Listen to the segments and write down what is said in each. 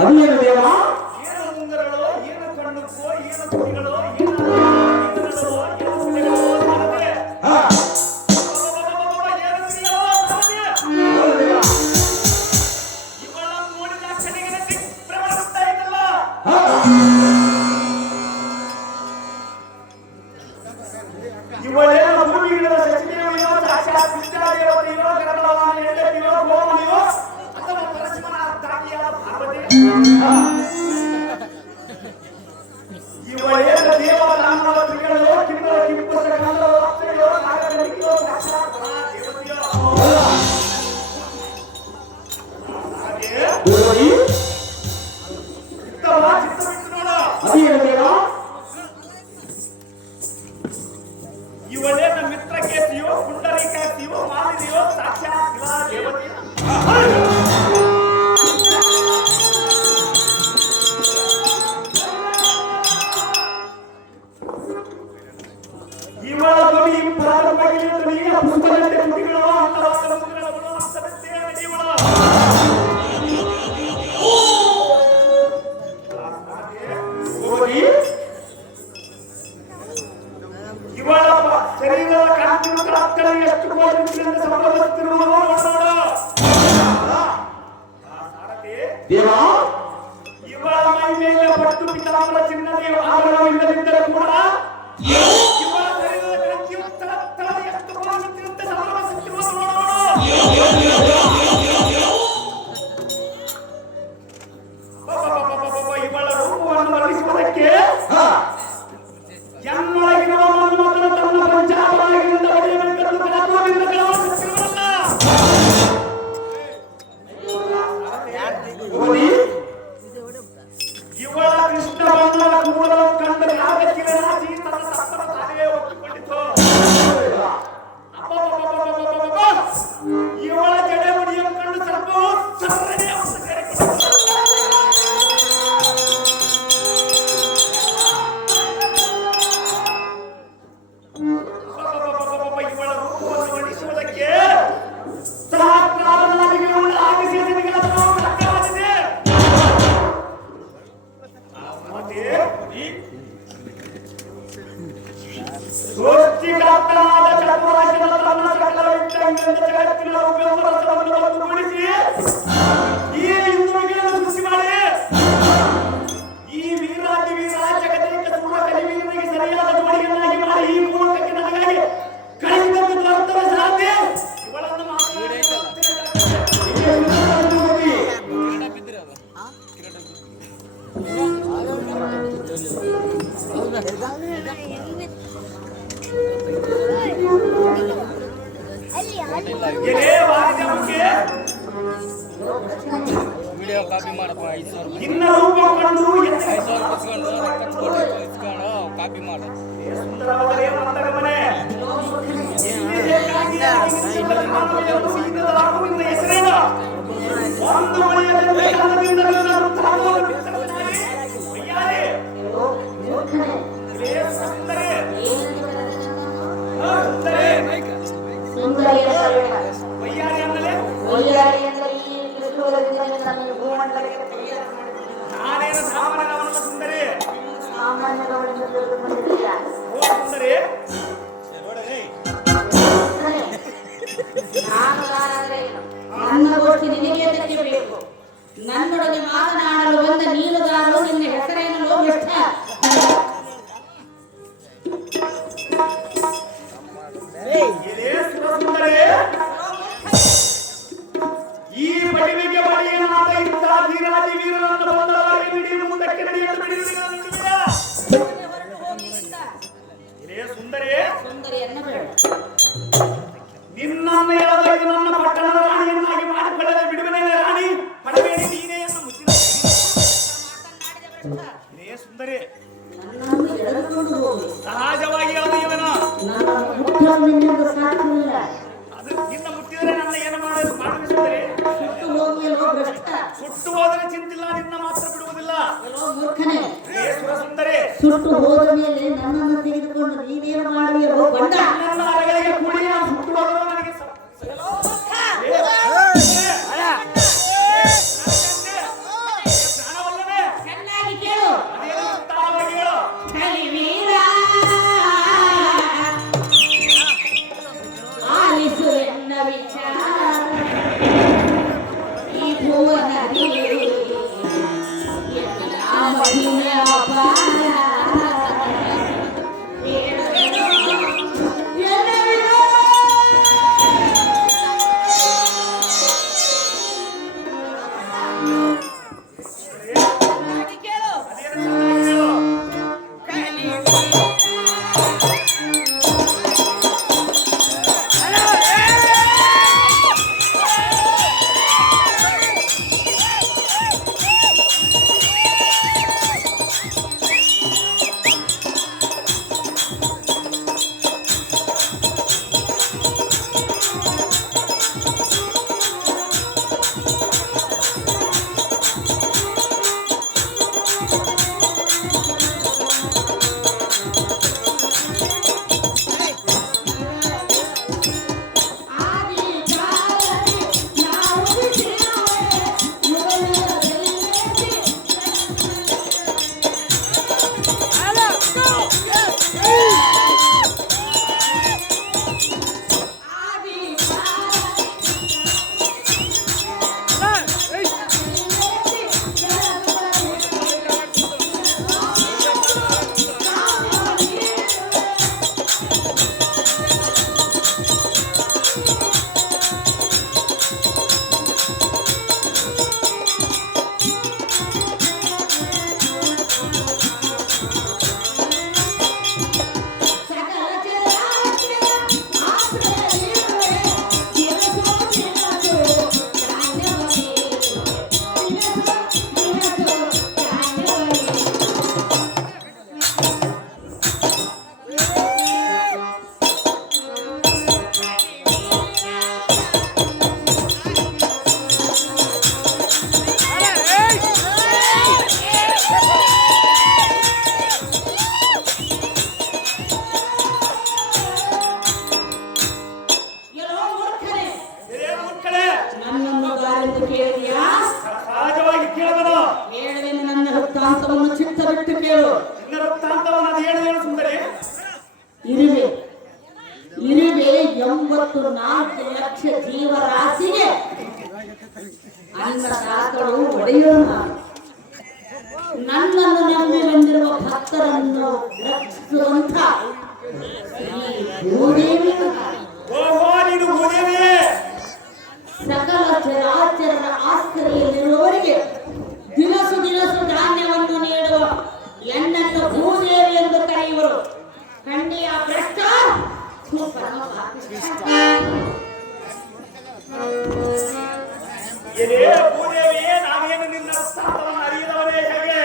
ಅದೇನು ದೇವ? ಏನು ಮುಂಗರಗಳು, ಏನು ಕಣ್ಣುಕ್ಕೋ, ಏನು ತುಟಿಗಳು, ಏನು ಇವಳೇನು ಭೂಮಿಗಿಳಿದ ಸಚಿವೆಯೋ, ಸಾಕ್ಷಾತ್ ವಿದ್ಯಾದೇವತೆಯೋ, ಗರುಡವಾಹನ ಹೆಂಡತಿಯೋ, ಗೋಮನೆಯೋ ಅಥವಾ ಪರಶುಮನ ತಾಯಿಯಾದ ಪಾರ್ವತಿ? ಇವಳೇನು ದೇವರ ನಾಮದ ತ್ರಿಗಳೋ, ಕಿನ್ನರ ಕಿಂಪುಸ ಗಂಧರ್ವ ಅಪ್ಸರೆಯೋ, ನಾಗಕನ್ನಿಕೆಯೋ, ಸಾಕ್ಷಾತ್ ದೇವತೆಯೋ? ಇವಳೇನ ಮಿತ್ರ ಕೇಸಿಯೋ, ಪುಂಡರೀಕಾಸಿಯೋ, ಮಾಲಿನಿಯೋ, ಸಾಕ್ಷಾತ್ ದೇವತೆಯೋ? ಇವಳ ಧ್ವನಿ ಪ್ರಾರಂಭವಾಗಿ ಪುಸ್ತಕದ ತುಟಿಗಳು, ಅಂತರವಾದ ಮುಖಗಳು, ಅರ್ಥವಂತೆ ನಡೆಯುವಳು. ಇವಳ ಶರೀರದ ಕಾಂತಿಗಳು ಕಳಕಳಿ ಎಷ್ಟು ಕೋಟಿಗಳಿಂದ ಸಂಭವಿಸುತ್ತಿರುವುದು ನೋಡು. ಇವಳ ಮೈ ಮೇಲೆ ಪಟ್ಟು ಪಿತಾಂಬರ ಚಿನ್ನದ ಆಭರಣವಿಲ್ಲದಿದ್ದರೂ ಕೂಡ ಇವಳ ಶರೀರದ ಕಾಂತಿಯು ತಳತಳದ ಎಷ್ಟು ಕೋಟಿಗಳಿಂದ ಸಂಭವಿಸುತ್ತಿರುವುದು ನೋಡು. ಇವಳ ರೂಪವನ್ನು ವರ್ಣಿಸುವುದಕ್ಕೆ ಎನ್ನೊಳಗಿರುವ ಮನ್ಮಥನು ತನ್ನ ಪಂಚಾಪರಾಗದಿಂದ ಹೊಡೆಯಬೇಕೆಂದು ಕಲಾಪದಿಂದ ಕೆಲವರಿಸುತ್ತಿರುವಲ್ಲ. ಇವಳ ಕೃಷ್ಣ ಬಣ್ಣದ ಕೂದಲು ಕಂಡರೆ ಆಗ ಕಿರಣಾಚಿ ತನ್ನ ತಪ್ಪನ ತಾನೇ ಒಪ್ಪಿಕೊಂಡಿತು. ಇವಳ ಜಡೆ ಮುಡಿಯನ್ನು ಕಂಡು ಸರ್ಪವು ಸರ್ರನೆ ಅವನು ಸೇರಿಕೊಂಡಿತು. ಇವಳ ರೂಪವನ್ನು ವರ್ಣಿಸುವುದಕ್ಕೆ ಸಹಸ್ರಾರನಾಗಿ ಉಳ್ಳ ಆಗಿಸಿದ ಅರ್ಥವಾಗಿದೆ. ಸೃಷ್ಟಿಕರ್ತನಾದ ಚತುರಾಶನ ತನ್ನ ಸಕಲ ವಿಜ್ಞಾನದಿಂದ ಜಗತ್ತಿನ ಉಪಯೋಗವನ್ನು ಒಂದುಗೂಡಿಸಿ ಈ ಹಿಂದೂಗಳನ್ನು ಸೃಷ್ಟಿ ಮಾಡಿ ಈ ವೀರಾದಿ ವೀರ ಜಗದೇಕ ಸೂರ ಕಲಿವೀರನಿಗೆ ಸರಿಯಾದ ಜೋಡಿಯನ್ನಾಗಿ ಮಾಡಿ ಈ ಮೂಲಕಕ್ಕೆ ನನಗಾಗಿ ಕಳಿಸಿದಂತ ಅರ್ಥದ ಸಾಧ್ಯ ಇವಳನ್ನು ವಿಡಿಯೋ ಕಾಪಿ ಮಾಡಪ್ಪ 5,000 ಇನ್ನ ರೂಪ ಕಂಡು 5,000 ಇಸ್ಕೊಂಡು ಕಾಪಿ ಮಾಡು. ಸುಂದರವಾದ ಮಂದಗಮನೆ ಹೆಸರೇನು ಒಂದು ಮಳೆಯಲ್ಲಿ ಕಾಲದಿಂದ ನಾನೇನು ಸಾಮಾನ್ಯಗಮನದ ಸುಂದರಿ ಸುಂದರಿ ನನ್ನ ಗೋಷ್ಠಿ ನಿನಗೆ ತೆಗೆಯಬೇಕು. ನನ್ನೊಡನೆ ಮಾತನಾಡಲು ಬಂದ ನೀನುಗಾರರು ನಿನ್ನ ಹೆಸರೇನು ಲೋಕೇಶ? ಈ ಬಡಿವಿಗೆ ಬಡಿಯನಾದ ಇಂಥ ಧೀರಾದಿ ವೀರನನ್ನು ಬಂದವರಿಗೆ ಬಿಡಿ ಮುಂದಕ್ಕೆ ನಡೆಯಲು ಸುಂದರಿ ನಿನ್ನನ್ನು ಹೇಳಬೇಕು. ನನ್ನ ಪಟ್ಟಣದ ರಾಣಿಯನ್ನಾಗಿ ಮಾಡಿಕೊಳ್ಳದೆ ಬಿಡುವಿನ ರಾಣಿ ಪಡಬೇಡಿ ನೀನೇ ಎಂದು ಮುಚ್ಚಿದ ವಿಶ್ವಾಸ ನಿನ್ನಿಂದ ಸಾಧ್ಯವಿಲ್ಲ. ಅದು ನಿನ್ನ ಮುಟ್ಟಿದರೆ ನನ್ನ ಏನು ಮಾಡಲು ಸುಂದರಿ? ಸುಟ್ಟು ಹೋಗುವೆಲ್ಲೋ ಭ್ರಷ್ಟ. ಸುಟ್ಟು ಹೋದರೆ ಚಿಂತಿಲ್ಲ, ನಿನ್ನ ಮಾತ್ರ ಬಿಡುವುದಿಲ್ಲ. ಎಲ್ಲೋ ಮೂರ್ಖನೇ. ಸುಂದರಿ, ಸುಟ್ಟು ಹೋದ ಮೇಲೆ ನನ್ನನ್ನು ತೆಗೆದುಕೊಂಡು ನೀನೇನು ಮಾಡುವೆಯೋ ಬಂಡ. ನನ್ನ ಅರಗಳಿಗೆ ಕುಡಿ, ನಾನು ಸುಟ್ಟು ಹೋದರೂ ನನಗೆ ಪ್ರಾಣವಲ್ಲವೇ? ಚೆನ್ನಾಗಿ ಕೇಳು. ಅದೇನು ತಾಳವಾಗಿ ಹೇಳು. ಕಲಿವೀರ ಆಲಿಸು ಎನ್ನ ವಿಚಾರ, ಈ ಭುವನದಿ ಎನ್ನ ಮಹಿಮೆ ಅಪಾರ. ಸಹಜವಾಗಿ ಕೇಳಬಾರ. ಹೇಳುವೆನು ನನ್ನ ವೃತ್ತಾಂತವನ್ನು ಚಿತ್ತವಿಟ್ಟು ಕೇಳು. ನಿನ್ನ ವೃತ್ತಾಂತವನ್ನು ಅದು ಹೇಳು ಸುಂದರಿ. ಇರುವೆ 84 ಲಕ್ಷ ಜೀವರಾಶಿಗೆ ಅನ್ನದಾತಳು ಒಡೆಯೋಣ. ನನ್ನನ್ನು ನಂಬಿ ಬಂದಿರುವ ಭಕ್ತರನ್ನು ರಕ್ಷಿಸುವಂತ ಈ ಭೂದೇವಿ ನೀನು ಭೂದೇವಿಯೇ. ಸಕಲ ಚರಾಚರ ಆಶ್ರಯದಲ್ಲಿರುವವರಿಗೆ ದಿನಸು ಧಾನ್ಯವನ್ನು ನೀಡುವ ಎನ್ನನ್ನು ಭೂದೇವಿ ಎಂದು ಕರೆಯುವರು. ಖಂಡಿಯ ಭ್ರಷ್ಟ ಏನೇ ಭೂದೇವಿಯೇ, ನಾನೇನು ನಿನ್ನ ವೃತ್ತಾಂತವನ್ನು ಅರಿಯದವನೇ ಹೇಗೆ?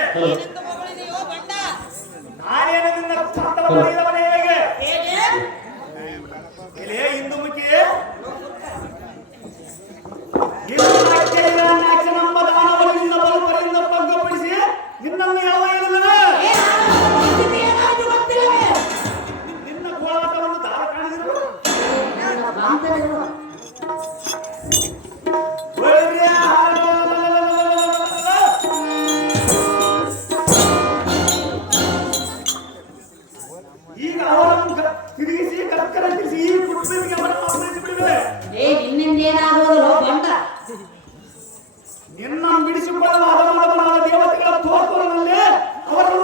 ನಾನೇನು ನಿನ್ನ ವೃತ್ತಾಂತವನ್ನು ಅರಿಯದವನೇ ಹೇಗೆ? ಎಲೆ ಹಿಂದುಮುಖಿಯೇ, ನಮ್ಮ ದಾನವನ್ನು ನಿನ್ನ ಬಲಪರಿಂದ ಭಂಗಪಡಿಸಿ ನಿನ್ನನ್ನು ಎಳವಯ್ಯಲಿಲ್ಲವೇ? ನಿನ್ನ ಗೋಳಾಟವನ್ನು ದಾರ ಕಾಣದಿರು. ಈಗ ಅವರನ್ನು ತಿರುಗಿಸಿ ಕರ್ಕರಿಸಿ ಈ ಕುಟುಂಬಕ್ಕೆ ಅವರನ್ನು ಅಪರಿಸಿ ಬಿಡುವೆ. ಇನ್ನೇನಾಗುವುದೋ ಬಂಡ. ನಿನ್ನ ಬಿಡಿಸಿಕೊಳ್ಳಲು ಹದಮಾಡಬಾರದ ದೇವತೆಗಳ ತೋರ್ಪುರನಲ್ಲಿ ಅವರನ್ನು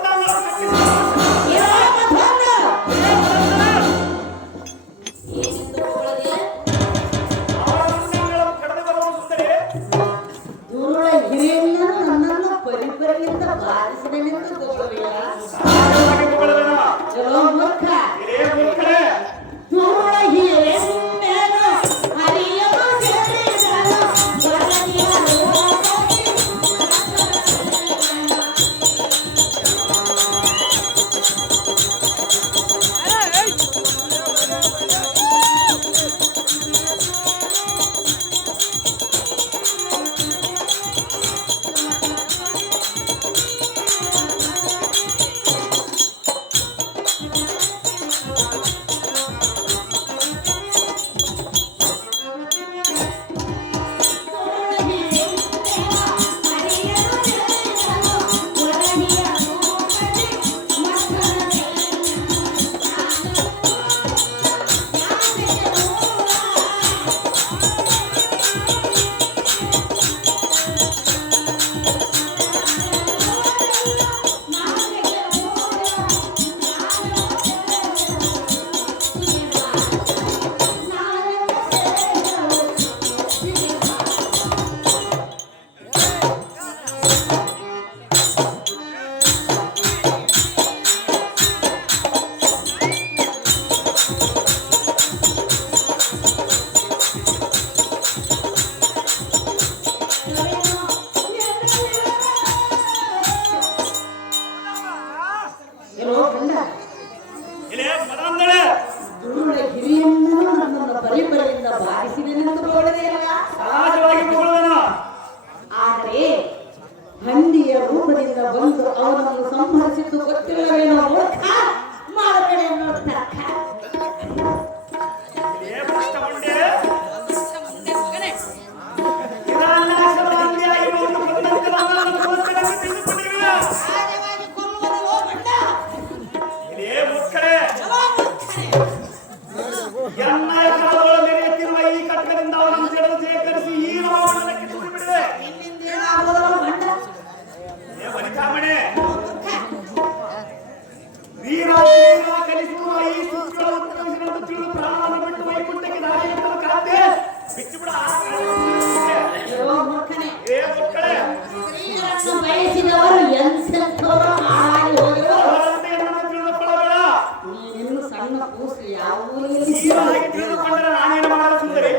ಕಳೆದು ಬರುವ ಸುಂದರಿ. ದುರುಳ ಹಿರಿಯನ್ನು ನನ್ನನ್ನು ಪರಿಪರಿಯಿಂದ ಬಾಧಿಸಿದನೆಂದು ತಗೊಳ್ಳಿಲ್ಲ. ಚಲೋ ಮೂರ್ಖ. ದುರುಳ ಹಿರಿಯನ್ನು ಹರಿಯಲು ಸಿರಿಯನ್ನು ನನ್ನನ್ನು ಪರಿಪರಿಯಿಂದ ಬಾರಿಸಿದೆನೆಂದು ಹೊಗಳಿದೆಯಲ್ಲ. ಸಹಜವಾಗಿ ಮಗುಳುವನು. ಆದರೆ ಹಂದಿಯ ರೂಪದಿಂದ ಬಂದು ಅವನನ್ನು ಸಂಹರಿಸಿದ್ದು ಗೊತ್ತಿಲ್ಲವೇನೋ ಮೂರ್ಖ ಮಾಡಬೇಡಿ ಅನ್ನೋ ತರ್ಕ. ಏ ಭ್ರಷ್ಟ ಮುಂಡೆ. ನಿರಾಶಾವಾದಿಯಾಗಿ ಒಂದು ಕೊಂದಂತೆ ನಮ್ಮನ್ನು ಕೊಲ್ಲುವುದನ್ನು ತಿಳಿದುಕೊಂಡಿರುವಿಯ? ಇದೇ ಮುಕ್ಕಡೆ. ಎನ್ನಾಯ ಕಾಲಗಳ ಮೆರೆಯುತ್ತಿರುವ ಈ ಕಟ್ಟದಿಂದ ಅವನನ್ನು ಜಡಲು ಶೇಖರಿಸಿ ಈ ರಾವಣನಕ್ಕೆ ತುಳಿಬಿಡಿದೆ. ಏ ವನಿತಾಮಣೆ. ವೀರ ಕಲಿಸುವ ಈ ಸುತ್ತಲ ಉತ್ತರಿಸಿದಂತ ತಿಳಿದು ಪ್ರಾಣವನ್ನು ಬಿಟ್ಟು ವೈಕುಂಠಕ್ಕೆ ದಾರಿಯನ್ನು ಕಾತೆ ಬಿಟ್ಟುಬಿಡ. ಏ ಮುಕ್ಕಡೆ. ಬಯಸಿದವರು ಎಂತೆಂಥವರು ಹಾಳಾಗಿ ಹೋಗಿರುವ ಅವರಂತೆಯನ್ನು ತಿಳಿದುಕೊಳ್ಳಬೇಡ. ನೀನು ಸಣ್ಣ ಕೂಸು ಯಾವುದೂ ಹೀಗಾಗಿ ತಿಳಿದುಕೊಂಡರೆ ನಾನೇನು ಮಾಡಲು ಸುಂದರಿ?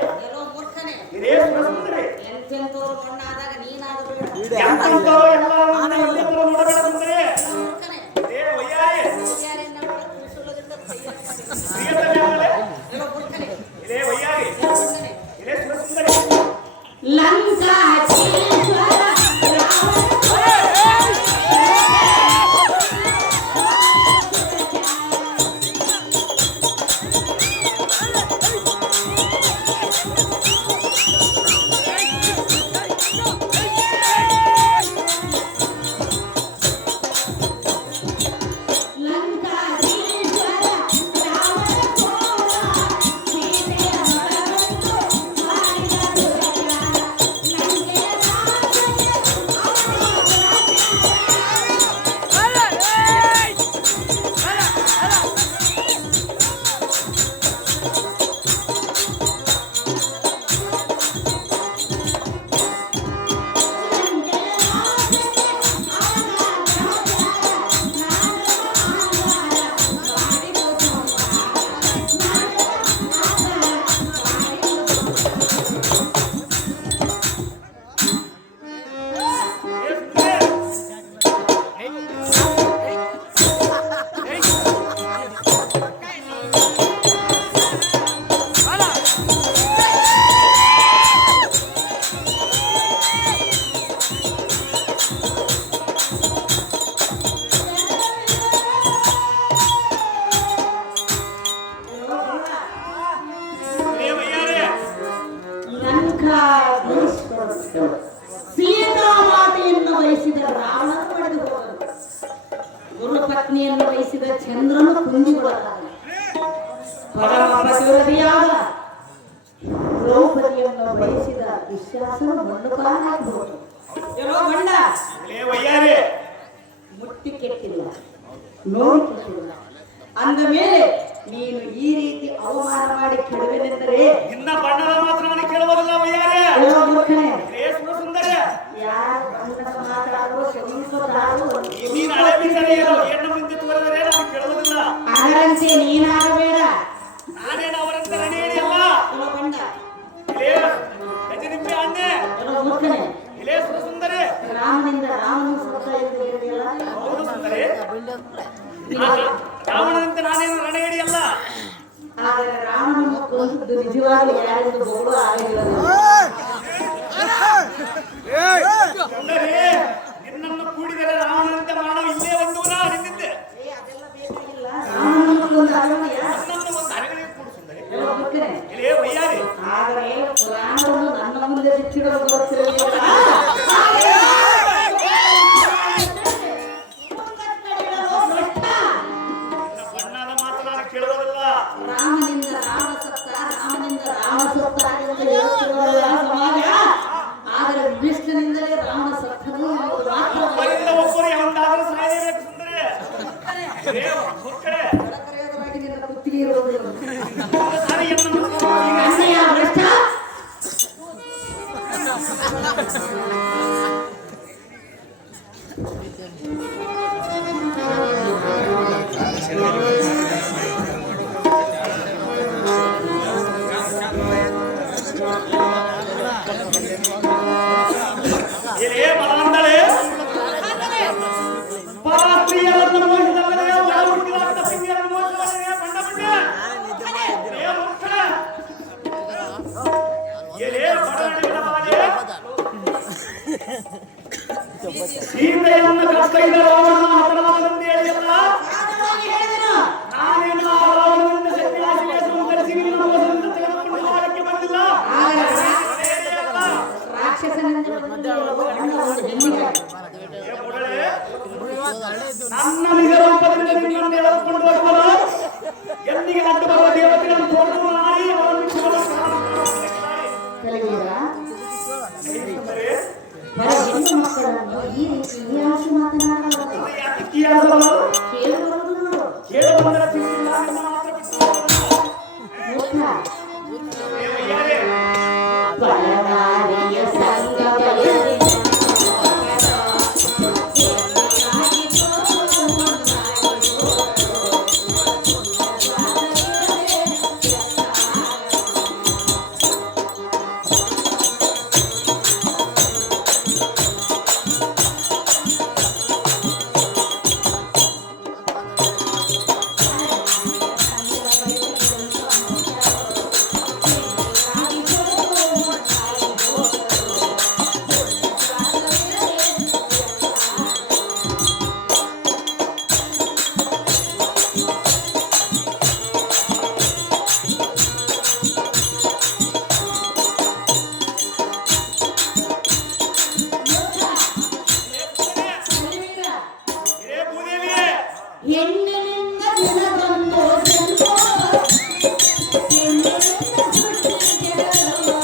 ಇದೇ ಸುಂದರಿ. ಎಂತೆಂಥವರು ಮಣ್ಣಾದಾಗ ನೀನಾಗಬೇಡ. ಎಂತೆಂಥವರು ಎಲ್ಲರನ್ನೂ ಎಲ್ಲೆಂದರೂ ನೋಡಬೇಡ ಸುಂದರಿ. ಇದೇ ವಯ್ಯಾರಿ. ಪ್ರಿಯತಮೆ ಅವಳೇ. ಇದೇ ವಯ್ಯಾರಿ. ಇದೇ ಸುಂದರಿ. ಲಂಕಾ ಸೀತಾಮಾತೆಯನ್ನು ವಹಿಸಿದ ರಾವಣನು ಪಡೆದು ಹೋದನು. ಗುರುಪತ್ನಿಯನ್ನು ವಹಿಸಿದ ಚಂದ್ರನು ಕುಂದಿಗೊಳ್ಳಲಾಗನು. ಪರಮ ಪತಿವ್ರತೆಯಾದ ದ್ರೌಪದಿಯನ್ನು ವಹಿಸಿದ ದುಶ್ಯಾಸನ ಮಣ್ಣುಕಾಲಾಗಿ ಹೋದನು. ಏನೋ ಗಂಡ ಇದೇ ವಯ್ಯಾರಿ. ಮುಟ್ಟಿ ಕೆಟ್ಟಿಲ್ಲ, ನೋಡಿ ಕೆಟ್ಟಿಲ್ಲ ಅಂದ ಮೇಲೆ ನೀನು ಈ ರೀತಿ ಅವಮಾನ ಮಾಡಿ ಕೆಡುವೆನೆಂದರೆ ನಿನ್ನ ಬಣ್ಣದ ಮಾತ್ರ ನನಗೆ ಕೇಳುವುದಿಲ್ಲ ವಯ್ಯಾರಿ. ಅಯ್ಯೋ ಮೂರ್ಖನೇ, ಇದೇ ಸುಂದರಿ. ಯಾರು ಬಣ್ಣದ ಮಾತಾಡೋ ಶ್ರಮಿಸೋದಾರು ನೀನು ಹಳೆ ಬಿಟ್ಟರೆ ಏನು ಹೆಣ್ಣು ಮುಂದೆ ತೋರಿದರೆ ನನಗೆ ಕೇಳುವುದಿಲ್ಲ. ಅದರಂತೆ ನೀನಾಗಬೇಡ. ನಾನೇನು ಅವರಂತೆ ನಡೆಯಲ್ಲ. ಏನೋ ಗಂಡ ಇದೇ ಗಜನಿಂಬೆ ಅಣ್ಣೆ. ಏನೋ ಮೂರ್ಖನೇ, ಇದೇ ಸುಂದರಿ. ರಾಮನಿಂದ ರಾಮನು ಸತ್ತ ಎಂದು ಹೇಳಿದೆಯಲ್ಲ, ಹೌದು ಸುಂದರಿ. ರಾವಣನಂತೆ ನಾನೇನು ರಣಗಡಿಯಲ್ಲ. ಆದರೆ ರಾಮನನ್ನು ಕೊಂದದ್ದು ನಿಜವಾಗಲೂ ಯಾರೆಂದು ಬೋಳು ಆಗಿಲ್ಲ. ಸುಂದರಿ, ನಿನ್ನನ್ನು ಕೂಡಿದರೆ ರಾವಣನಂತೆ ಮಾಡೋ ಇಲ್ಲೇ ಒಂದು ನಿಂತಿದ್ದೆ. ರಾಮನನ್ನು ಕೊಂದ ಅರಣ್ಯ ನನ್ನನ್ನು ಒಂದು ಅರಗಡೆ ಕೂಡು ಸುಂದರಿ. ಏನೋ ಮೂರ್ಖನೇ, ಇದೇ ವಯ್ಯಾರಿ. ಆದರೆ ರಾಮನನ್ನು ನನ್ನ ಮುಂದೆ ಬಿಚ್ಚಿಡಲು ಗೊತ್ತಿರಲಿಲ್ಲ. ಬಣ್ಣದ ಮಾತು ನಾನು ಕೇಳುವುದಿಲ್ಲ. ರಾಮನಿಂದ ರಾಮ ಸತ್ತ, ರಾಮನಿಂದ ರಾಮ ಸತ್ತ ಎಂದು ಹೇಳುತ್ತಿರುವಲ್ಲ ಸಮಾಜ. ಆದರೆ ವಿಭೀಷಣನಿಂದಲೇ ರಾಮ ಸತ್ತನು ಎಂಬುದು ಮಾತ್ರ ಒಬ್ಬರಿಂದ ಒಬ್ಬರು ಯಾವಂದಾದರೂ ಸಾಯಲೇಬೇಕು ಸುಂದರಿ. ಇದೇ ಮುಕ್ಕಡೆ. ಕರೆಯೋದರಾಗಿ ನಿನ್ನ ಕುತ್ತಿಗೆ ಇರುವುದಿಲ್ಲ. ಸಾರಿ ಎನ್ನನ್ನು ಅನ್ಯಾಯ ಭ್ರಷ್ಟ ಸೀತೆಯನ್ನು ಕತ್ತೈದ ರಾವಣನ ಹತನಾದನೆಂದು ಹೇಳಿಯಲ್ಲ, ಸಾಧವಾಗಿ ಹೇಳಿದೆನು. ನಾನೇನು ಆ ರಾವಣನಿಂದ ಸನ್ಯಾಸಿವೇಷವನ್ನು ಧರಿಸಿ ನಿನ್ನ ಮೋಸದಿಂದ ತೆಗೆದುಕೊಂಡು ಹೋಗಲಿಕ್ಕೆ ಬಂದಿಲ್ಲ. ಆಗ ಅದೇನೇ ಅಲ್ಲ. ರಾಕ್ಷಸನಿಂದ ಬಂದು ಹೇಳುವ ಅಣ್ಣನನ್ನು ಹೆಣ್ಣಿಗೆ ಏ ಬುಡಳೆ, ನನ್ನ ನಿಜ ರೂಪದಿಂದ ನಿನ್ನನ್ನು ಎಳೆದುಕೊಂಡು ಹೋಗುವನು. ಎಲ್ಲಿಗೆ ಅಡ್ಡು ಬರುವ ದೇವತೆಗಳನ್ನು ತೊಡೆದು ಮಾಡಿ ಅವರನ್ನು ತಿಳಿದಿರಾ? ಸ್ನೇಹಿತರೆ, ಬರೀ ಹೆಣ್ಣು ಮಕ್ಕಳನ್ನು ಈ ರೀತಿ ಇತಿಹಾಸ ಮಾತನಾಡಬಾರದು. ಇತಿಹಾಸವನ್ನು ಕೇಳುವುದು ನೋಡು. ಕೇಳುವುದರ ತಿಳಿದಿಲ್ಲ, ನಿನ್ನ ಮಾತ್ರ ಬಿಟ್ಟು ಹೋಗುವುದು. ಮೂರ್ಖ. ಯಾರೇ ಬಲವಾರಿಯ ಸಂಗ ಬಯಲಿನ ಹೆಣ್ಣಿನಿಂದ ಜನರನ್ನು ಜನ್ಮ ಹೆಣ್ಣಿನಿಂದ ಸೃಷ್ಟಿ ಜಗತ್ತು.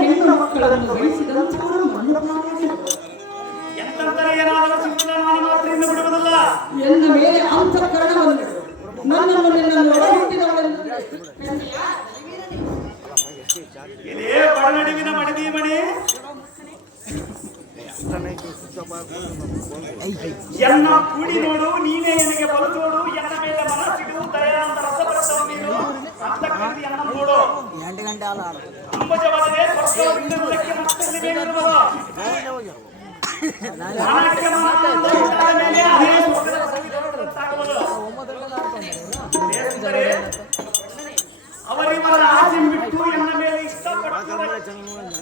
ಹೆಣ್ಣು ಮಕ್ಕಳನ್ನು ವಹಿಸಿದಂಥವರು ಮಣ್ಣು ಎಂತಂದರೆ ಏನಾದರೂ ಸಿಕ್ಕಿಲ್ಲ, ನಾನು ಮಾತ್ರ ಇನ್ನು ಬಿಡುವುದಿಲ್ಲ. ಎನ್ನ ಮೇಲೆ ಅಂತಃಕರಣವನ್ನು ನನ್ನನ್ನು ನಿನ್ನನ್ನು ಒಳಹುಟ್ಟಿದವಳೆಂದು ಇದೇ ಬಡನಡುವಿನ ಮಡದಿ ಮಣಿ, ಎನ್ನ ಕುಡಿ ನೋಡು, ನೀನೇ ನನಗೆ ಬಲತೋಡು, ಎನ್ನ ಮೇಲೆ ಮನಸ್ಸಿಡು, ದಯಾ ಅಂತ ರಸಪರಸವ ನೀರು, ಅಂತಕ್ಕಂಥ ಎನ್ನ ನೋಡು. ಅಂಬಜವಾದರೆ ಸ್ವರ್ಗವಿಂದಕ್ಕೆ ಮತ್ತಲ್ಲಿ ಬೇಕಿರುವುದು. ಹಣಕ್ಕೆ ಮನದಿಂದ ಇಟ್ಟಾದ ಮೇಲೆ ಅದೇ ಸ್ವರ್ಗದ ರಸವಿರುವಂತಾಗುವುದು. ಸ್ನೇಹಿತರೆ, ಅವರಿವರ ಆಸೆ ಬಿಟ್ಟು ಎನ್ನ ಮೇಲೆ ಇಷ್ಟಪಟ್ಟು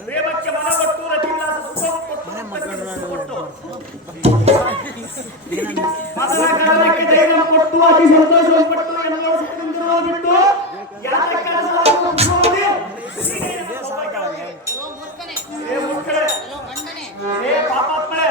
ಪ್ರೇಮಕ್ಕೆ ಮನಪಟ್ಟು ರತಿವಿಲಾಸ ಸುಖವನ್ನು ಕೊಟ್ಟು ಮದನ ಕಾಲಕ್ಕೆ ಧೈರ್ಯ ಕೊಟ್ಟು ಅತಿ ಸಂತೋಷಪಟ್ಟು ಎಲ್ಲರೂ ಸುಖದಿಂದಿರುವ ಬಿಟ್ಟು ಯಾರ ಕೆಲಸ ಪಾಪಾತ್ಮಳೆ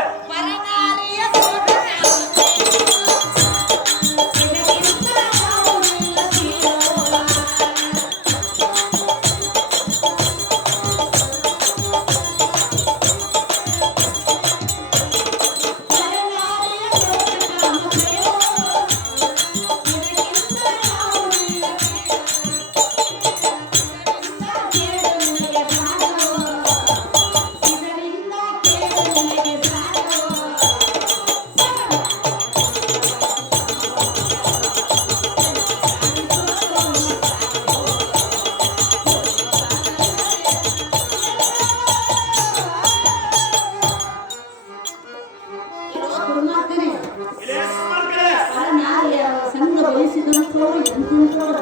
ಸಂಘ ವಹಿಸಿದಂಥವರು ಎಂತೆಂಥವರು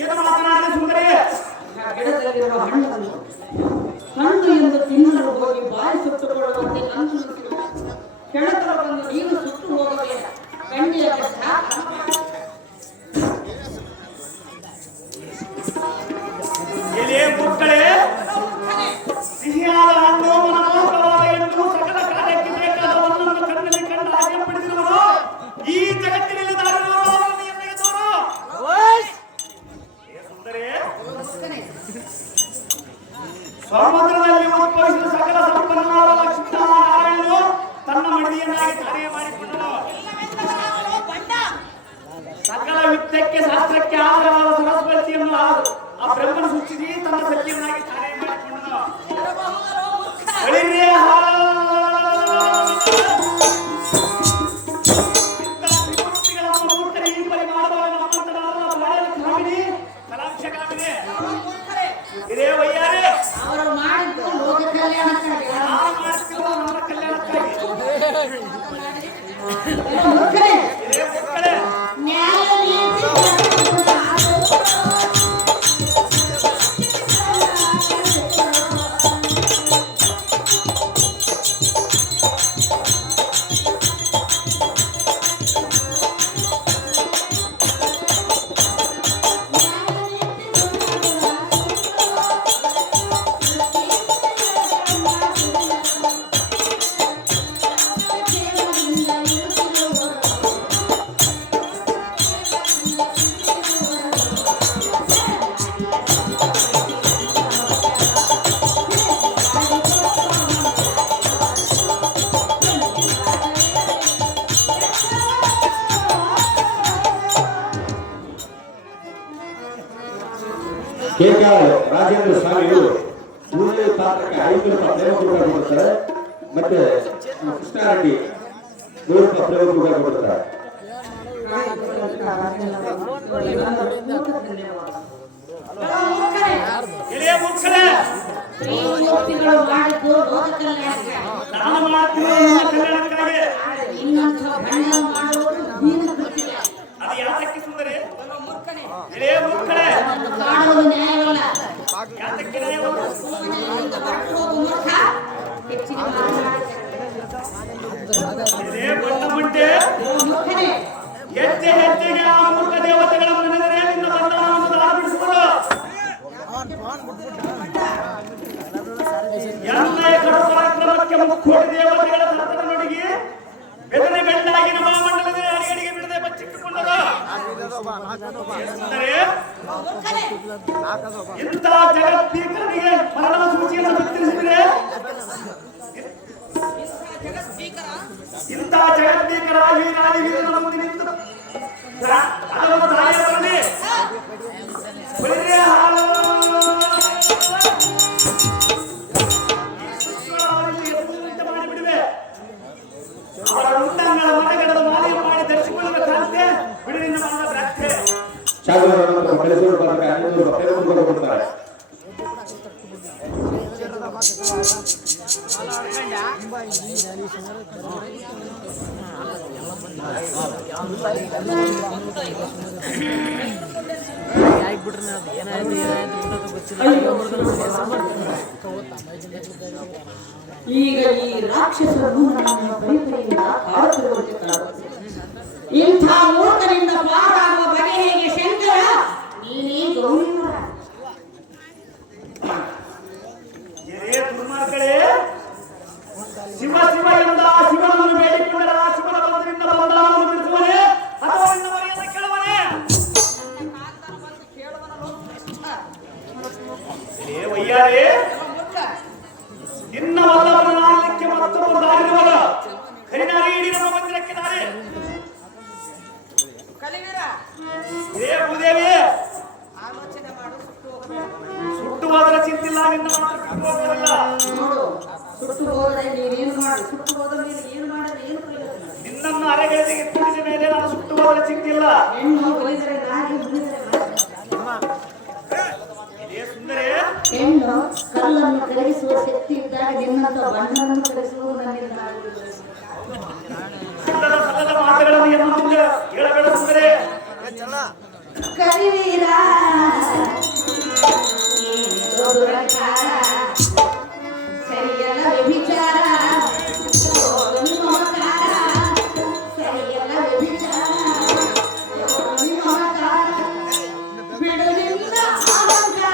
ಏನು ಮಾತನಾಡಿದ ಸುಂದರಿ? ಗಿಡದಲ್ಲಿರುವ ಹಣ್ಣನ್ನು ಹಣ್ಣು ಎಂದು ತಿನ್ನಲು ಹೋಗಿ ಬಾಯಿ ಸುಟ್ಟುಕೊಳ್ಳುವಂತೆ ನಂದು ಕೆಳತರ ಬಂದು ನೀನು ಸುಟ್ಟು ಹೋಗಬೇಡ. ಕಣ್ಣಿಯ ಎಲೆ ಮಕ್ಕಳೇ, ಸಿಹಿಯಾದ ಹಣ್ಣು ಮನಮೋಹಕವಾದ ಹೆಣ್ಣು ಸಕಲ ಕಾರ್ಯಕ್ಕೆ ಬೇಕಾದ ಒಂದೊಂದು ಕಣ್ಣಲ್ಲಿ ಕಂಡು ಆಸೆ ಪಡಿಸಿರುವುದು ಈ ಜಗತ್ತಿನಲ್ಲಿ ದಾರಿರುವವರನ್ನು ಎಲ್ಲಿಗೆ ತೋರು. ಸುಂದರಿ, ಸಮುದ್ರದಲ್ಲಿ ಉದ್ಭವಿಸಿದ ಸಕಲ ಸಂಪನ್ನವಾದ ಲಕ್ಷ್ಮೀನಾರಾಯಣನು ತನ್ನ ಮಡಿಯನ್ನಾಗಿ ತಾನೇ ಮಾಡಿಕೊಂಡನು. ಸಕಲ ವಿದ್ಯಕ್ಕೆ ಶಾಸ್ತ್ರಕ್ಕೆ ಆಧಾರವಾದ ಸರಸ್ವತಿಯನ್ನು ಆ ಬ್ರಹ್ಮನ ಸೃಷ್ಟಿಸಿ ತನ್ನ ಸತ್ಯವನ್ನಾಗಿ ತಾನೇ ಮಾಡಿಕೊಂಡನು. ಇದೇ ವಯ್ಯಾರೆ ಅವರು ಮಾಡಿದ್ದು ಲೋಕ ಕಲ್ಯಾಣಕ್ಕಾಗಿ. ಇದೇ ಮಕ್ಕಳೇ ನ್ಯಾಯ ನೀತಿ KKR ರಾಜೇಂದ್ರ ಸ್ವಾಮಿಗಳು 3ನೇ ತಾರೀಕಿಗೆ 5 ರೂಪಾಯಿ ಪ್ರೇಮ ಪುರಸ್ಕಾರ ಕೊಡ್ತಾರೆ. ಮತ್ತೆ ಕೃಷ್ಣಾರೆಡ್ಡಿ 100 ರೂಪಾಯಿ ಪ್ರೇಮ ಪುರಸ್ಕಾರ ಕೊಡ್ತಾರೆ. ಇದೇ ಮಕ್ಕಳೇ ತ್ರಿಮೂರ್ತಿಗಳು ಮಾಡಿದ್ದು ಲೋಕ ಕಲ್ಯಾಣಕ್ಕಾಗಿ. ನಾನು ಮಾಡ್ತೀನಿ ಕಲ್ಯಾಣಕ್ಕಾಗಿ. ಇನ್ನೊಂದು ಬಣ್ಣ ಮಾಡುವುದು ದೀನ ಕೃತಿಗೆ. ಅದು ಯಾತಕ್ಕೆ ಸುಂದರಿ? ಇದೇ ಮಕ್ಕಳೇ ಕಾಣುವುದು ನ್ಯಾಯವಲ್ಲ. ಯಾತಕ್ಕೆ ನ್ಯಾಯವಲ್ಲ? ಸುಮ್ಮನೆಯಿಂದ ಹೊರಟುಹೋಗುವ ಮೂರ್ಖ ಹೆಚ್ಚಿನ ಇದೇ ಬಣ್ಣ ಮುಂಟೆ ಮೂರ್ಖನೇ. ಹೆಜ್ಜೆ ಹೆಜ್ಜೆಗೆ ಆ ಮೂರ್ಖ ದೇವತೆಗಳನ್ನು ನೆನೆದರೆ ನಿನ್ನ ಬಂಧನವನ್ನು ದಾರಿಬಿಡಿಸುವುದು. ಎರಡನೇ ಕಡುಪರಾಕ್ರಮಕ್ಕೆ ಮುಕ್ಕೋಟಿ ದೇವತೆಗಳ ಸರತನ ನುಡಿಗಿ ಬೆದರಿ ಬೆಳ್ಳಾಗಿ ನಮ್ಮ ಮಂಡಲದ ಅಡಿಗಡಿಗೆ ಬಿಡದೆ ಬಚ್ಚಿಟ್ಟುಕೊಂಡರು. ಅಂದರೆ ಇಂಥ ಜಗತ್ತೀಕರನಿಗೆ ಮರಣದ ಸೂಚಿಯನ್ನು ಬಿತ್ತರಿಸಿದರೆ ಇಂಥ ಜಗತ್ತೀಕರಾಗಿ ರಾಜವೀರನ ಮುಂದೆ ನಿಂತು ಅದನ್ನು ತಾಯಿಯವರಲ್ಲಿ ಮಾಡಿಬಿಡುವೆ. ಅವರ ಉಂಡಂಗಳ ಮನೆಗಳ ಮಾಲಿನ್ಯ ಮಾಡಿ ಧರಿಸಿಕೊಳ್ಳಬೇಕಂತೆ ಬಿಡುವಿನ ಮನದ ಪ್ರಾರ್ಥನೆ. ಶಾಸಕರು ಕಳಿಸುವ ಪದಕ 500 ರೂಪಾಯಿ ಪ್ರೇಮ ಪುರಸ್ಕಾರ ಕೊಡ್ತಾರೆ. ಈಗ ಈ ರಾಕ್ಷಸರು ನಮ್ಮನ್ನು ಪರಿಪರಿಯಿಂದ ಕಾಡುತ್ತಿರುವಂತೆ ಕಾಣುತ್ತದೆ. ಇಂಥ ಮೂರ್ಖನಿಂದ ಪಾರಾಗುವ ಬಗೆ ಹೇಗೆ ಶಂಕರ? ನೀನೇ ಗೌರವ. ಏ ದುರ್ಮಾರ್ಗಗಳೇ, ಶಿವ ಶಿವ ಎಂದ ಶಿವನನ್ನು ಬೇಡಿಕೊಂಡರ ಶಿವನ ಬಂಧನದಿಂದ ಬಂಧನವನ್ನು ಬಿಡಿಸುವನೇ ಅಥವಾ ನಿನ್ನ ಮರೆಯನ್ನು ಕೇಳುವನೇ? ಏ ವಯ್ಯಾರೆ, ನಿನ್ನ ವಲ್ಲಭನ ನಾಲ್ಯಕ್ಕೆ ಮತ್ತೊಬ್ಬ ದಾರಿರುವಲ್ಲ. ಕರಿನಾರಿ ಇಡೀ ನಮ್ಮ ಮಂದಿರಕ್ಕೆ ದಾರಿ. ಏ ಭೂದೇವಿ, ಸುಟ್ಟು ಹೋದರ ಚಿಂತಿಲ್ಲ, ನಿನ್ನ ಮಾತ್ರ ಹೋಗೋದಿಲ್ಲ. ನೋಡು, ಸುಟ್ಟು ಹೋದರೆ ನೀನೇನು ಮಾಡಿ, ಸುಟ್ಟು ಹೋದ ಮೇಲೆ ಏನು ಮಾಡಲು ಏನು ಪ್ರಯೋಜನ? ನಿನ್ನನ್ನು ಅರೆಗೆರೆಗೆ ತಿಳಿದ ಮೇಲೆ ನಾನು ಸುಟ್ಟು ಹೋದರ ಚಿಂತಿಲ್ಲ. ಹೆಣ್ಣು ಒಲಿದರೆ ನಾಯಿ ಉಳಿದರೆ ಇದೇ ಸುಂದರಿ, ಹೆಣ್ಣು ಕಲ್ಲನ್ನು ಕರಗಿಸುವ ಶಕ್ತಿ ಇದ್ದಾಗ ನಿನ್ನಂತ ಬಣ್ಣವನ್ನು ಕರಗಿಸುವುದು ನನ್ನಿಂದ ಆಗುವುದಿಲ್ಲ. ಸಲ್ಲದ ಸಲ್ಲದ ಮಾತುಗಳನ್ನು ಎನ್ನ ಮುಂದೆ ಹೇಳಬೇಡ ಸುಂದರಿ. ಕರಿವೀರ ಏನಿದು ದುರಕಾರ, ಸರಿಯಲ್ಲ ವ್ಯಭಿಚಾರ, ಯೋಗನಿ ಮಮಕಾರ, ಸರಿಯಲ್ಲ ವ್ಯಭಿಚಾರ, ಯೋಗನಿ ಮಮಕಾರ, ಬಿಡುವಿಲ್ಲ ಅಹಂಕಾರ.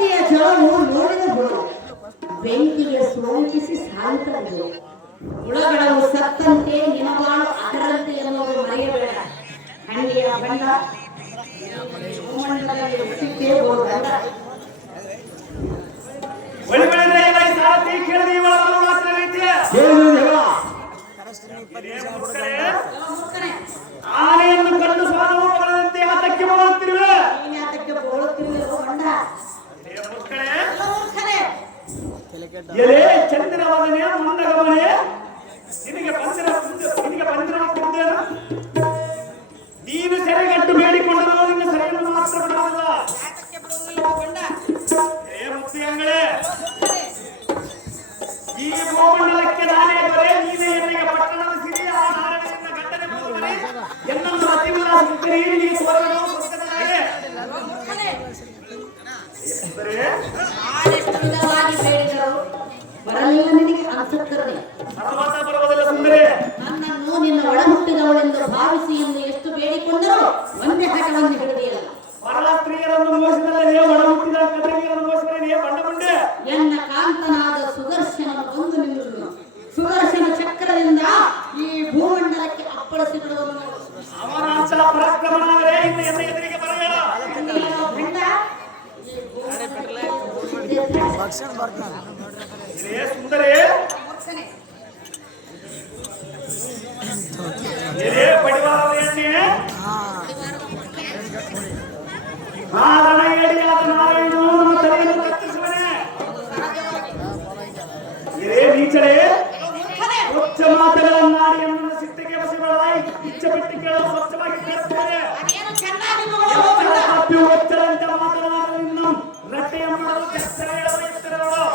ಜ್ಯೋತಿಯ ಜಲವು ನೋಡಿದ ಹುಳು ಬೆಂಕಿಗೆ ಸೋಂಕಿಸಿ ಸಾಯ್ತದೆ. ಹುಳಗಳು ಸತ್ತಂತೆ ನಿನವಾಳು ಅದರಂತೆ ಎನ್ನುವುದು ಮರೆಯಬೇಡ. ಹಂಡಿಯ ಬಣ್ಣ ಭೂಮಂಡಲದಲ್ಲಿ ಹುಟ್ಟಿದ್ದೇ ಹೋದ ಸಾರಥಿ ಕೇಳಿದ ಮಾತ್ರವೈತೆ ಆನೆಯನ್ನು ಕಂಡು ಸ್ವಾಮಿ ಬರದಂತೆ ಆತಕ್ಕೆ ಬರುತ್ತಿರುವೆ. ಎಲೆ ಚಂದ್ರವದನೆ ಮುಂದಗಮನೆ ನಿನಗೆ ಬಂದಿರುತ್ತೇನೆ. ನೀನು ಸೆರೆಗಟ್ಟು ಬೇಡಿಕೊಂಡರು ನಿನ್ನ ಸೆರೆಯನ್ನು ಮಾತ್ರ ಬಿಡುವುದಿಲ್ಲ. ಮುಕ್ತಿಯಂಗಳೇ, ಈ ಭೂಮಂಡಲಕ್ಕೆ ನಾನೇ ಬರೇ ನೀನೇ ಎನ್ನಿಗೆ ಪಟ್ಟಣದ ಸಿರಿ ಆ ನಾರಾಯಣನ ಗಂಡನೆ ಬರುವನೆ ಎನ್ನನ್ನು ಅತಿವಿಲಾಸಿದ್ದರೆ ನೀ ಸ್ವರ್ಗವು ಸ್ವರ್ಗದನಾಗೆ. ಬರಲಿಲ್ಲ ನಿನಗೆ ಅನ್ಸುತ್ತದೆ. ಸರ್ವತ ಬರುವುದಿಲ್ಲ ಸುಂದರಿ. ನನ್ನನ್ನು ನಿನ್ನ ಒಳಹುಟ್ಟಿದವಳೆಂದು ಭಾವಿಸಿ ಎಂದು ಎಷ್ಟು ಬೇಡಿಕೊಂಡರೂ ಒಂದೇ ಹಠವನ್ನು ಹಿಡಿದಿಲ್ಲ. ಪರಲ ಸ್ತ್ರೀಯರನ್ನು ಮೋಸದಲ್ಲೇ ಒಳ ಹುಟ್ಟಿದ ಕಟಗಿಯರನ್ನು ಮೋಸದಲ್ಲೇ ಬಂಡಗುಂಡೆ ಎನ್ನ ಕಾಂತನಾದ ಸುದರ್ಶನ ಬಂದು ನಿಲ್ಲುವುದು. ಸುದರ್ಶನ ಚಕ್ರದಿಂದ ಈ ಭೂಮಂಡಲಕ್ಕೆ ಅಪ್ಪಳಿಸಿ ಬಿಡುವನು. ಅವನಾಂಶ ಪರಾಕ್ರಮನಾದರೆ ಇನ್ನು ಎನ್ನ ಎದುರಿಗೆ ಬರಬೇಡ. ಸುಂದರಿ ಪಡಿವಾರದ ಎಣ್ಣೆ ನಾರಾಯಣಿಯಾದ ನಾರಾಯಣನು ನಮ್ಮ ತಲೆಯನ್ನು ಕತ್ತರಿಸುವನೆ. ನೀಚಳೆ ಸ್ವಚ್ಛ ಮಾತುಗಳನ್ನಾಡಿ ಎನ್ನ ಸಿಟ್ಟಿಗೆ ಬಸಿಬೇಡ. ಇಚ್ಛೆ ಬಿಟ್ಟು ಕೇಳಲು ಸ್ವಚ್ಛವಾಗಿ ಕೇಳುತ್ತೇನೆ. ಒಚ್ಚರಂತೆ ಮಾತನಾಡಲು ಇನ್ನು ರಟ್ಟೆಯ ಮಾಡಲು ಚರ್ಚೆ ಹೇಳಲು ಎತ್ತರಗಳು.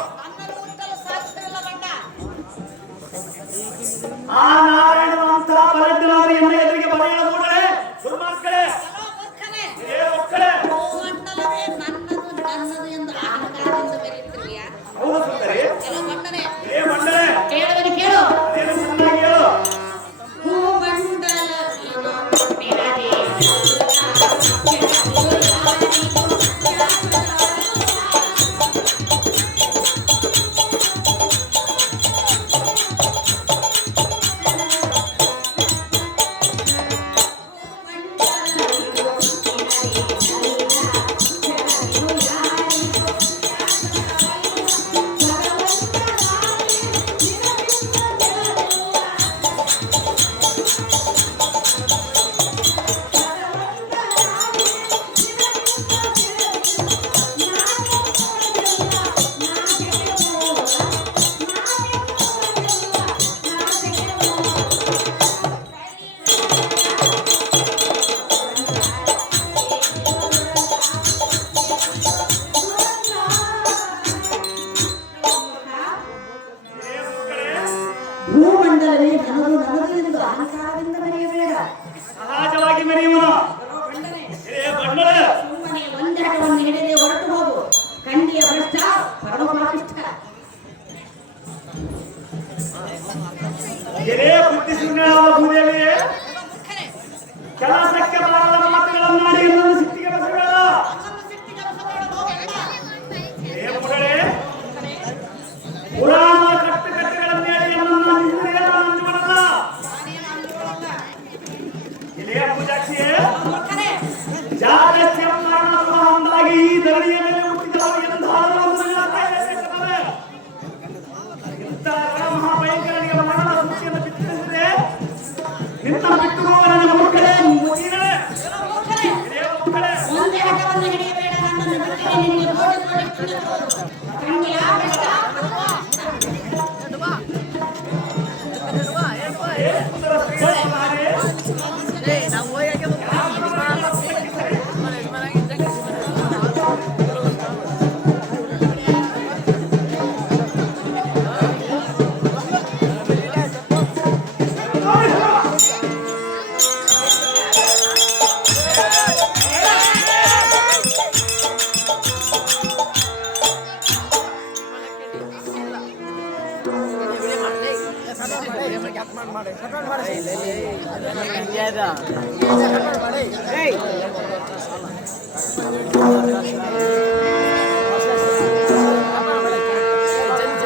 ಆ ನಾರಾಯಣನ ಅಂತ ಬಲಡ್ಡನಾದ ಎನ್ನ ಎದುರಿಗೆ ಬರೆಯಲು ಕೂಡಲೇ ಸುರ್ಮಾರ್ಕಳೆ ಮಕ್ಕಳೇ ಹೌದು ಸುಂದರಿ. ಮಂಡಲೆ ಕೇಳು. ಅದೇನು ಚೆನ್ನಾಗಿ ಹೇಳು. ಭೂಮಂಡಲವೇ ನನಗೂ ನನಗೂ ಎಂದು ಅಹಂಕಾರದಿಂದ ಮರೆಯಬೇಡ. ಸಹಜವಾಗಿ ಮೆರೆಯುವನು. ಸುಮ್ಮನೆ ಒಂದೆರಡವನ್ನು ಹಿಡಿದೇ ಹೊರಟು ಹೋಗು. ಖಂಡಿಯ ಭ್ರಷ್ಟ ಪರಮಪಾಪಿಷ್ಠ. ಬುದ್ಧಿಶೂನ್ಯರಾದ ಭೂದೇವಿಯೇ, ಕೆಲಸಕ್ಕೆ ಬಾರದ ಮಾತುಗಳನ್ನಾಡಿ ಎನ್ನನ್ನು ಸಿಟ್ಟಿಗೆ ಬಸಬೇಡ. ಪುರಾಣ ಕಟ್ಟುಕಟ್ಟೆಗಳನ್ನು ಹೇಳಿ ಎನ್ನನ್ನು ಅಂಜುವನಲ್ಲ. ಇಲ್ಲಿಯ ಪೂಜಾಕ್ಷಿಯೇ, ಜಾಗಸ್ಯ ಮರಣದ ಅಂದಾಗಿ ಈ ಧರಣಿಯ ಮೇಲೆ ಹುಟ್ಟಿದವರು ಇಂಥ ಮಹಾಭಯಂಕರನಿಗೆ ಮರಣದ ಸೂಚಿಯನ್ನು ಬಿತ್ತರಿಸಿದೆ. ನಿನ್ನ ಬಿಟ್ಟು ನನ್ನ ಮಕ್ಕಳೇ ಮುಗಿದರೆ ಒಂದೇ ಹಠವನ್ನು ಹಿಡಿಯಬೇಡ. ನನ್ನನ್ನು ಬಿಟ್ಟರೆ ನಿನಗೆ ಕೋಟಿ ಕೋಟಿ ಪುಣ್ಯ. ಖಂಡಿಯ ಭ್ರಷ್ಟ. ಮಾಡಿ